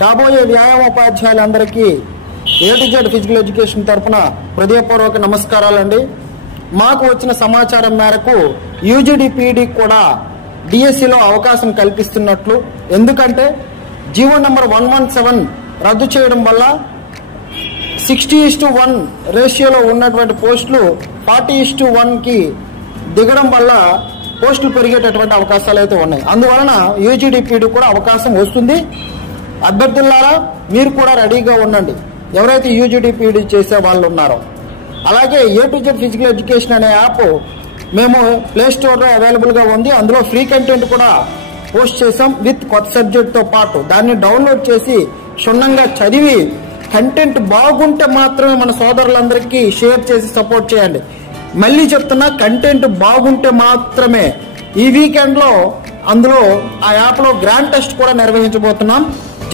కాబోయే వ్యాయామోపాధ్యాయులందరికీ A to Z physical education తరఫున హృదయపూర్వక నమస్కారాలండి. మాకు వచ్చిన సమాచారం మేరకు UGD-PD కూడా DSCలో అవకాశం కల్పిస్తున్నట్లు, ఎందుకంటే జీవో నంబర్ 117 రద్దు చేయడం వల్ల 60:1 రేషియోలో ఉన్నటువంటి పోస్టులు 40:1కి దిగడం వల్ల పోస్టులు పెరిగేటటువంటి అవకాశాలు అయితే ఉన్నాయి. అందువలన UGD-PD కూడా అవకాశం వస్తుంది. అభ్యర్థులారా మీరు కూడా రెడీగా ఉండండి, ఎవరైతే UGD-PD చేసే వాళ్ళు ఉన్నారో. అలాగే A to Z physical education అనే యాప్ మేము ప్లే స్టోర్లో అవైలబుల్గా ఉంది. అందులో ఫ్రీ కంటెంట్ కూడా పోస్ట్ చేసాం విత్ కొత్త సబ్జెక్ట్తో పాటు. దాన్ని డౌన్లోడ్ చేసి క్షుణ్ణంగా చదివి కంటెంట్ బాగుంటే మాత్రమే మన సోదరులందరికీ షేర్ చేసి సపోర్ట్ చేయండి. మళ్ళీ చెప్తున్నా, కంటెంట్ బాగుంటే మాత్రమే. ఈ వీకెండ్లో అందులో ఆ యాప్లో గ్రాండ్ టెస్ట్ కూడా నిర్వహించబోతున్నాం.